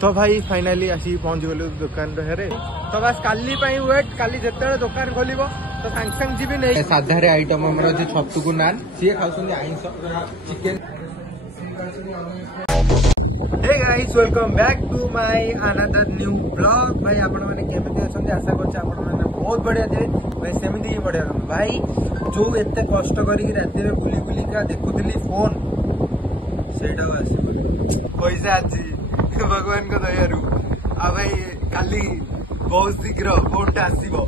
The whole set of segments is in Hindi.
तो भाई फाइनाली आसी पहुंच गलु दुकान रे तो बस काली वेट काली जिते दुकान खोल तो सांग सांग जी नहीं साधारे आइटम हमर जे छतु को नान सी खाउछन आइंस chicken. Hey guys welcome back to my another new blog. भाई आपण माने केमिति अछन आशा करछ आपण माने बहुत बढ़िया थे भाई सेमिति ही बढ़िया भाई जो एते कष्ट करी राति रे बुली बुली का देखुतली फोन सेटा आसी पैसा आज भगवान को दयारु आ भाई काली बहुत शीघ्र फोनटा आसीबो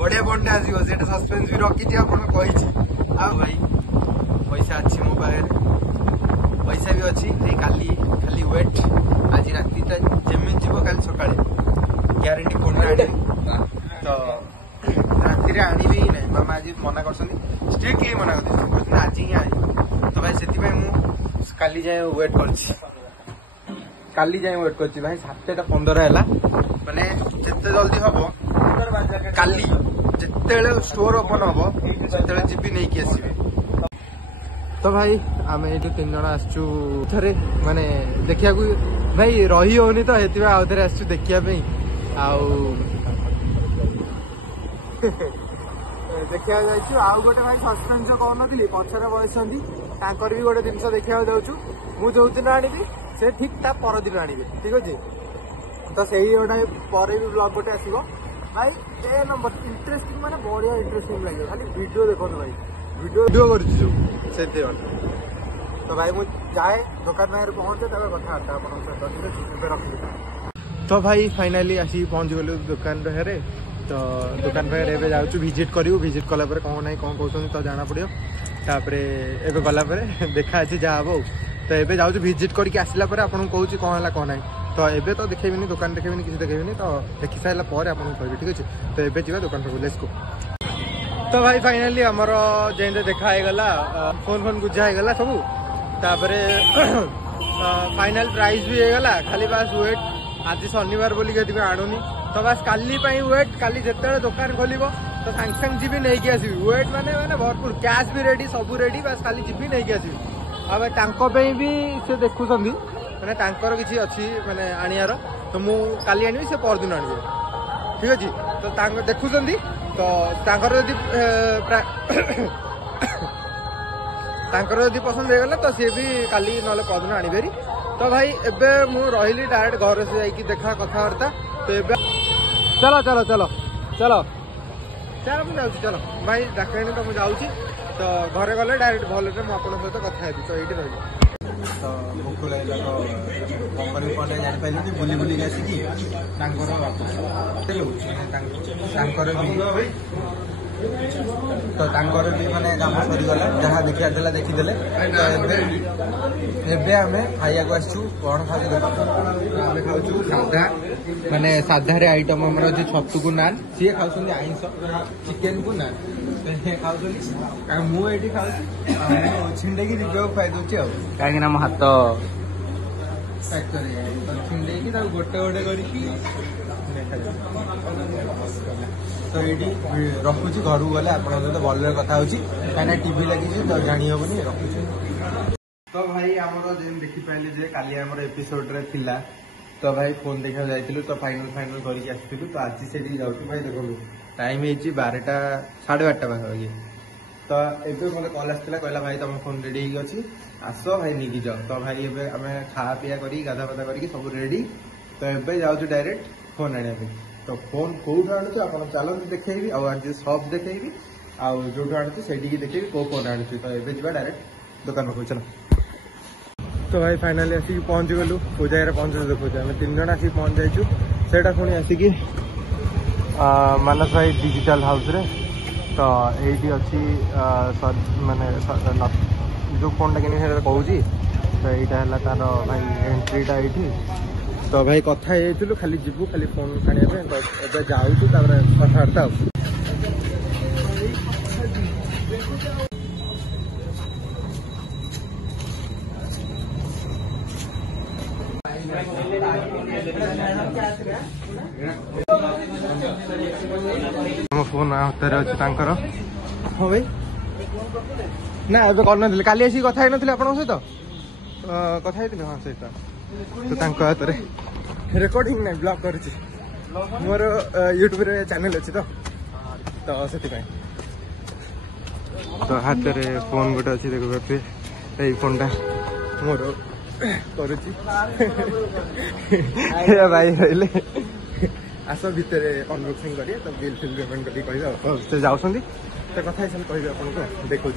बढ़िया फोनटा आसीबो सेटा सस्पेंस भी रखी आपण कहि आ भाई पैसा अच्छी मो पाखे पैसा भी अच्छी काली खाली वेट आज रातिटा जेमी जीव काली सकाळे ग्यारंटी फोन तो राति आनी ना मामा आज मना कर स्ट्रिक्टली मना कर आज ही आनी तो भाई से काली जाए वेट कर काली जाए वेट कर भाई 7:15 है माने जिते जल्दी हम काली जिते स्टोर ओपन हम से जीपी नहीं कि आसबे। तो भाई आम ये 3 जन आसचु थे माने देखा भाई रही होनी तो ये आउ थे आसचु देखा देखा आउ गोटे भाई सस्पेंस कहनी पचर बयस भी गोटे जिन देखा जाऊँ मुझे जो दिन आनी से ठीक ता पर दिन आने ठीक अच्छे तो से गोटे पर भी ब्लॉग गोटे आसो भाई ए नंबर इंटरेस्टिंग माने बढ़िया इंटरेस्टिंग लगे खाली वीडियो देखो भाई वीडियो कर तो भाई मुझे जाए दुकान बाहर पहुंचे कथा रख तो भाई फाइनाली आसी पहुंच गलु दुकान रे तो दुकान पाखे एवं जाऊँ विजिट करूँ विजिट कलापर कौन ना कौन कहते तो जाना पड़ो तापर ए गलापर देखा अच्छे जहाँ हम तो ये जाऊँ विजिट करके आसला आपको कहूँ कौन है कौन ना तो एबे तो देखेबिनी दुकान देखेबिनी किसी देखेबिनी तो देखी सारा पर आपको कहबी ठीक अच्छे तो ये जा दुकान पर लेट्स गो। तो भाई फाइनाली आमर जेंदे देखा गला फोन फोन बुझा गला सब तापर फाइनाल प्राइस भी होगा खाली बास वेट आज शनिवार बोलिक आणुनी तो बस काली वेट काली जिते दुकान खोल तो सांग सांग जी नहीं कि आसबि वेट माने माने भरपूर कैश भी रेडी सब रेडी बस खाली जी नहीं कि आसबि आ भाई भी से देखुं मैंने तांकर किसी अच्छी माने आनियार तो मु काली आनी से परदिन आने ठीक अच्छे तो देखुं तो तांकर यदि तांकर यदि पसंद होगला तो सी भी काली ना परदिन आनी तो भाई एबे मु रही डायरेक्ट घर से जाकि देखा कथबार्ता तो एबे चलो चलो चलो चलो चलो मुझे चलो भाई डाकणी तो मुझे जाऊँगी तो घरे गले डायरेक्ट भल से मुझे सहित कथा है तो ये रही तो भूख लगे तो कंपनी पड़े जापारे बुली बुलिक आसिकी तो भी माने काम सरीगला जहाँ देखा देखीदे तो एबे आम खाइया को आसचु कौन खाऊ खाऊ साधा माने साधारे आइटम हमर जे छतु को नान सी खाउछन आइंस चिकन को नान खाऊ मुझे खाऊ छिंडे की रिव्यू पाई दूची कहीं मो हाथ छिंडे गोटे गोटे कर तो ये रखुची घर गले आप भल कथा कहीं टीवी लगी तो जानी हेनी रखुची। तो भाई आमर देखिपारे काली आम एपिसोड रे थिला तो भाई फोन देखा जाइलु तो फाइनाल करके आसलु तो आज से जाऊँ भाई देखो टाइम है 12टा 12:30 पाखापाखि तो ये मतलब कल आसाला कहला भाई तुम फोन रेडी अच्छी आस भाई नहीं जाओ तो भाई एबे आम खा पीया कर गाधा पाधा करके सब रेडी तो एबे जाऊँ डायरेक्ट फोन आने तो फोन कौट आणुचे आप चलते देखी आज सप देखी आउ जो आणुचे से देखी कौ फोन आणुचे तो ये जा डायरेक्ट दुकान पाक चलो। तो भाई फाइनाली आसिक पहुंची गलु पूजा पहुंच देखुचे आम 3 जन आसिक पहुंच जाइछु सेटा पुणी आसिकी मानस भाई डिजिटल हाउस रे तो ये अच्छी माने जो फोन टा कि कहूँ तो यहाँ है तार भाई एंट्रीटा ये तो भाई कथा ये खाली जीवु खाली फोन आने तो जाऊँ कथबार्ता फोन हाथ अच्छे हाँ भाई ना कर काली आसिक कथा सहित कथा हाँ सहित तो हाथ में रेकर्डिंग नहीं ब्लॉग कर मोर यूट्यूब रे चैनल अच्छी तो से तो हाथ रे फोन गोटे अच्छी देख पारे यही फोन टा मोर करुची भाई रही आस भितर अनबॉक्सिंग करिए तो बिल फिल पेमेंट करके कह जाऊँगी तो कथा हिसाब कह आपको देखा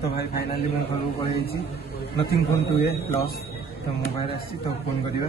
तो भाई फाइनाली मैं घर को पलि नथिंग फोन 2A प्लस तो मोबाइल आसी तो फोन करवा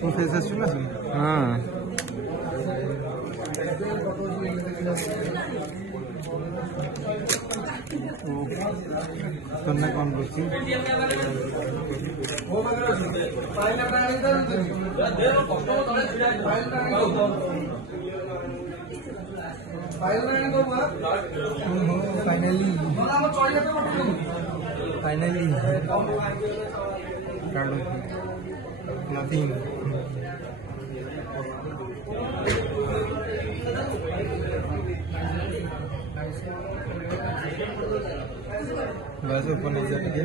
तो फेस ना हाँ करना कौन बोलती फाइनली नथिंग बस ऊपर नहीं जाएंगे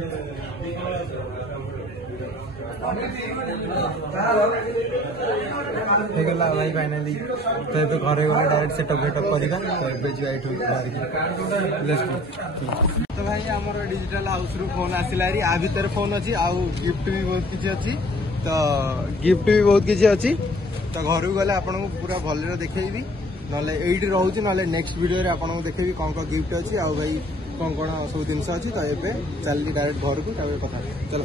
ହେଇଗଲା ଭାଇ ଫାଇନାଲି ତ ଏବେ ଘରେ ଗଲେ ଡାଇରେକ୍ଟ ସେଟଅପ୍ ଫେଟଅପ୍ କରିବା ତ ଏବେ ଯିବା ଏଠୁ ତ ଭାଇ ଆମର ଡିଜିଟାଲ ହାଉସରୁ ଫୋନ୍ ଆସିଲା ହେରି ଆ ଭିତରେ ଫୋନ୍ ଅଛି ଆଉ ଗିଫ୍ଟ ବି ବହୁତ କିଛି ଅଛି ତ ଗିଫ୍ଟ ବି ବହୁତ କିଛି ଅଛି ତ ଘରକୁ ଗଲେ ଆପଣଙ୍କୁ ପୁରା ଭଲରେ ଦେଖେଇବି ନହେଲେ ଏଇଠି ରହୁଛି ନହେଲେ ନେକ୍ସଟ ଭିଡ଼ିଓରେ ଆପଣଙ୍କୁ ଦେଖେଇବି କ'ଣ କ'ଣ ଗିଫ୍ଟ ଅଛି ଆଉ ଭାଇ କ'ଣ କ'ଣ ସବୁ ଜିନିଷ ଅଛି ତ ଏବେ ଚାଲିଲି ଡାଇରେକ୍ଟ ଘରକୁ ତାପରେ କଥା ଚାଲ